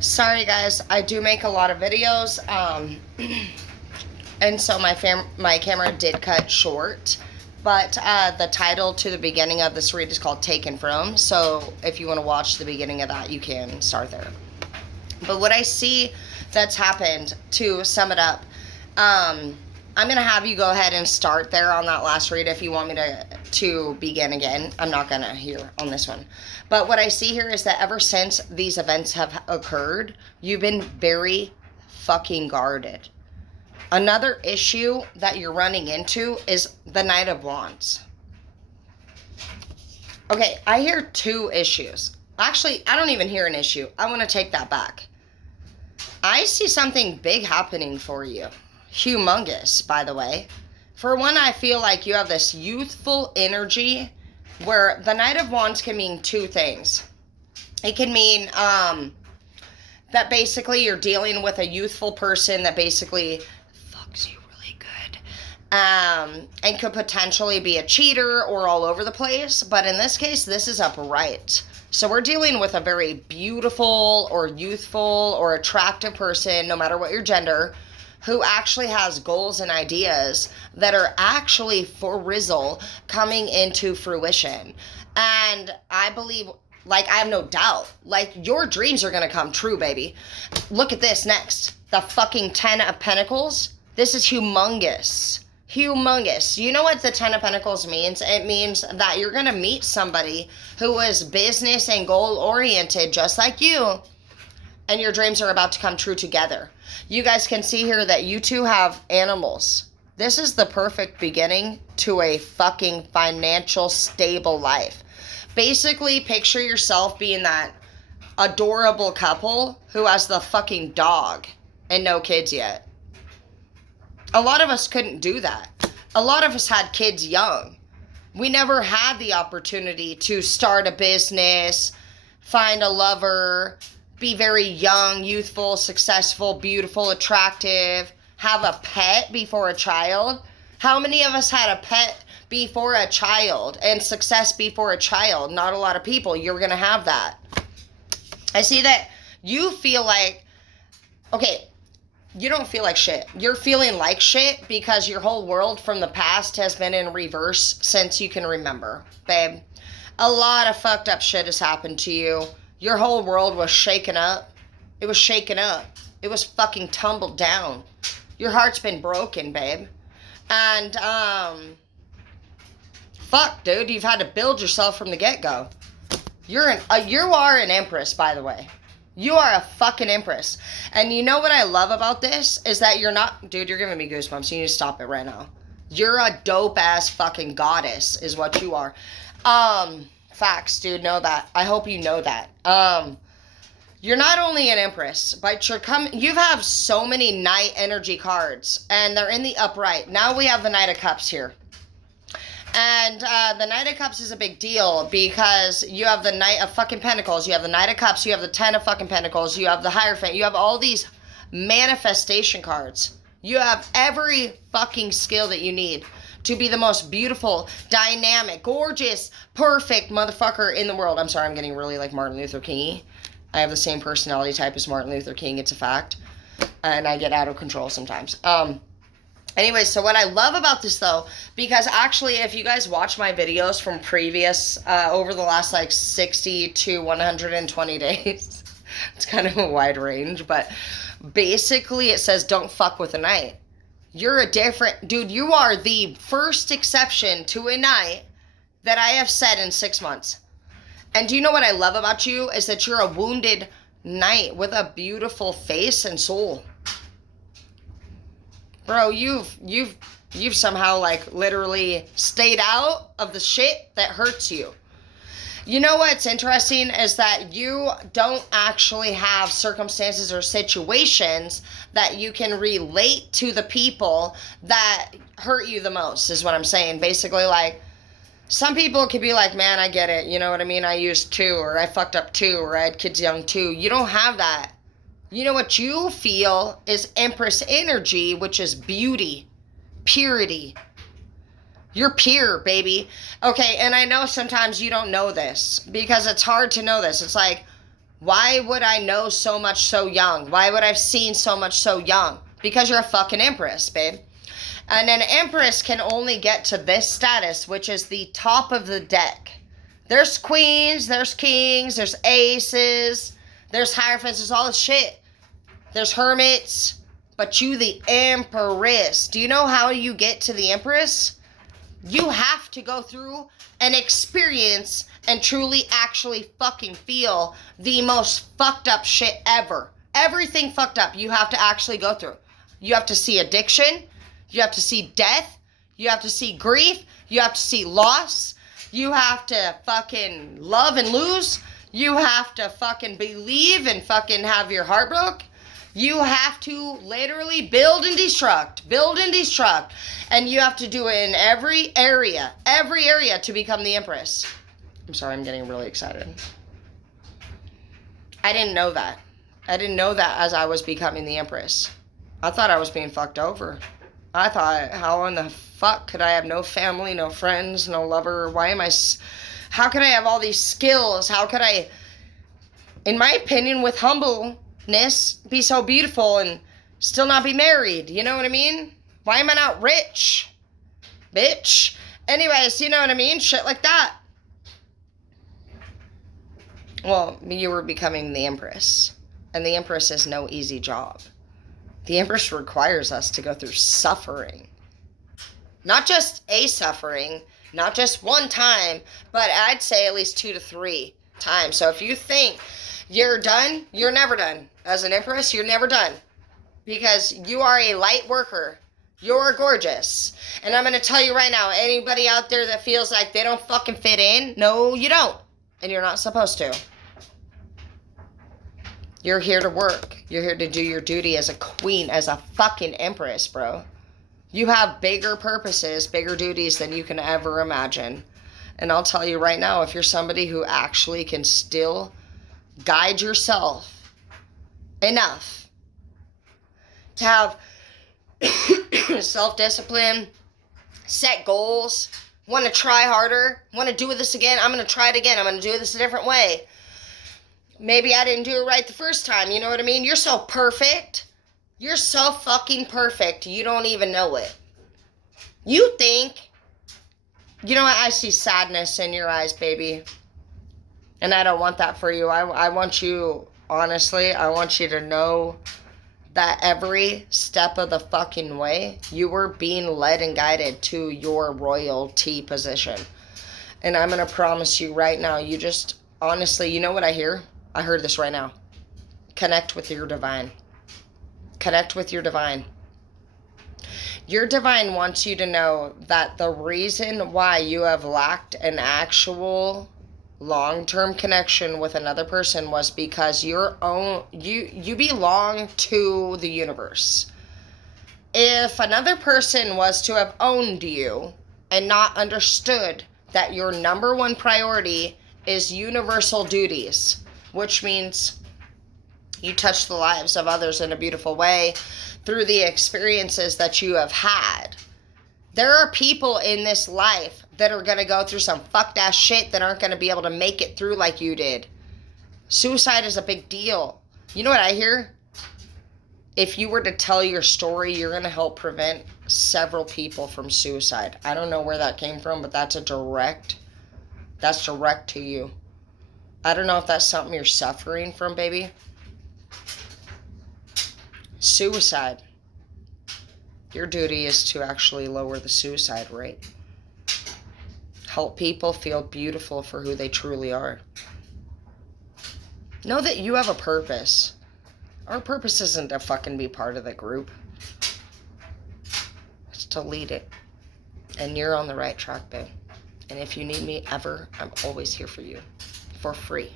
Sorry guys, I do make a lot of videos, and so my camera did cut short. But the title to the beginning of this read is called Taken From. So if you want to watch the beginning of that, you can start there. But what I see that's happened, to sum it up, I'm going to have you go ahead and start there on that last read if you want me to begin again. I'm not going to here on this one. But what I see here is that ever since these events have occurred, you've been very fucking guarded. Another issue that you're running into is the Knight of Wands. Okay, I hear two issues. Actually, I don't even hear an issue. I want to take that back. I see something big happening for you. Humongous, by the way. For one, I feel like you have this youthful energy where the Knight of Wands can mean two things. It can mean that basically you're dealing with a youthful person that basically fucks you really good, and could potentially be a cheater or all over the place. But in this case, this is upright. So we're dealing with a very beautiful or youthful or attractive person, no matter what your gender, who actually has goals and ideas that are actually for Rizzle coming into fruition. And I believe, like, I have no doubt, like, your dreams are gonna come true, baby. Look at this next. The fucking 10 of Pentacles. This is humongous. Humongous. You know what the 10 of Pentacles means? It means that you're gonna meet somebody who is business and goal oriented just like you, and your dreams are about to come true together. You guys can see here that you two have animals. This is the perfect beginning to a fucking financial stable life. Basically, picture yourself being that adorable couple who has the fucking dog and no kids yet. A lot of us couldn't do that. A lot of us had kids young. We never had the opportunity to start a business, find a lover, be very young, youthful, successful, beautiful, attractive, have a pet before a child. How many of us had a pet before a child and success before a child? Not a lot of people. You're going to have that. I see that you feel like, okay, you don't feel like shit. You're feeling like shit because your whole world from the past has been in reverse since you can remember, babe. A lot of fucked up shit has happened to you. Your whole world was shaken up. It was shaken up. It was fucking tumbled down. Your heart's been broken, babe. And, fuck, dude, you've had to build yourself from the get-go. You are an empress, by the way. You are a fucking empress. And you know what I love about this? Is that you're not... Dude, you're giving me goosebumps. You need to stop it right now. You're a dope-ass fucking goddess, is what you are. Facts, dude, know that. I hope you know that. You're not only an empress, but you have so many Knight energy cards, and they're in the upright. Now we have the Knight of Cups here. And the Knight of Cups is a big deal because you have the Knight of fucking Pentacles, you have the Knight of Cups, you have the 10 of fucking Pentacles, you have the Hierophant, you have all these manifestation cards. You have every fucking skill that you need to be the most beautiful, dynamic, gorgeous, perfect motherfucker in the world. I'm sorry, I'm getting really like Martin Luther King. I have the same personality type as Martin Luther King. It's a fact. And I get out of control sometimes. Anyway, so what I love about this, though, because actually, if you guys watch my videos from previous, over the last, like, 60 to 120 days, it's kind of a wide range, but basically it says, don't fuck with a Knight. You're a different... Dude, you are the first exception to a Knight that I have said in 6 months. And do you know what I love about you? Is that you're a wounded Knight with a beautiful face and soul. Bro, you've somehow, like, literally stayed out of the shit that hurts you. You know what's interesting is that you don't actually have circumstances or situations that you can relate to the people that hurt you the most, is what I'm saying. Basically, like, some people could be like, man, I get it. You know what I mean? I used too, or I fucked up too, or I had kids young too. You don't have that. You know what you feel is Empress energy, which is beauty, purity. You're pure, baby. Okay, and I know sometimes you don't know this because it's hard to know this. It's like, Why would I know so much so young? Why would I have seen so much so young? Because you're a fucking empress, babe. And an empress can only get to this status, which is the top of the deck. There's queens, there's kings, there's aces, there's hierophants, there's all this shit. There's hermits, but you the empress. Do you know how you get to the empress? You have to go through an experience and truly actually fucking feel the most fucked up shit ever. Everything fucked up you have to actually go through. You have to see addiction. You have to see death. You have to see grief. You have to see loss. You have to fucking love and lose. You have to fucking believe and fucking have your heart broke. You have to literally build and destruct. And you have to do it in every area to become the empress. I'm sorry, I'm getting really excited. I didn't know that. I didn't know that as I was becoming the empress. I thought I was being fucked over. I thought, how in the fuck could I have no family, no friends, no lover? How could I have all these skills? How could I, in my opinion, with humbleness, be so beautiful and still not be married? You know what I mean? Why am I not rich? Bitch. Anyways, you know what I mean? Shit like that. Well, you were becoming the empress. And the empress is no easy job. The empress requires us to go through suffering. Not just a suffering, not just one time, but I'd say at least 2 to 3 times. So if you think you're done, you're never done. As an empress, you're never done. Because you are a light worker. You're gorgeous. And I'm going to tell you right now, anybody out there that feels like they don't fucking fit in, no, you don't. And you're not supposed to. You're here to work. You're here to do your duty as a queen, as a fucking empress, bro. You have bigger purposes, bigger duties than you can ever imagine. And I'll tell you right now, if you're somebody who actually can still guide yourself enough to have self-discipline, set goals, want to try harder, want to do this again, I'm going to try it again, I'm going to do this a different way. Maybe I didn't do it right the first time, you know what I mean? You're so perfect. You're so fucking perfect, you don't even know it. You think, you know what, I see sadness in your eyes, baby. And I don't want that for you. I want you, honestly, I want you to know that every step of the fucking way, you were being led and guided to your royalty position. And I'm going to promise you right now, you just, honestly, you know what I hear? I heard this right now. Connect with your divine. Connect with your divine. Your divine wants you to know that the reason why you have lacked an actual long-term connection with another person was because you belong to the universe. If another person was to have owned you and not understood that your number one priority is universal duties, which means you touch the lives of others in a beautiful way through the experiences that you have had. There are people in this life that are going to go through some fucked ass shit that aren't going to be able to make it through like you did. Suicide is a big deal. You know what I hear? If you were to tell your story, you're going to help prevent several people from suicide. I don't know where that came from, but that's direct to you. I don't know if that's something you're suffering from, baby. Suicide. Your duty is to actually lower the suicide rate. Help people feel beautiful for who they truly are. Know that you have a purpose. Our purpose isn't to fucking be part of the group. It's to lead it. And you're on the right track, babe. And if you need me ever, I'm always here for you. For free.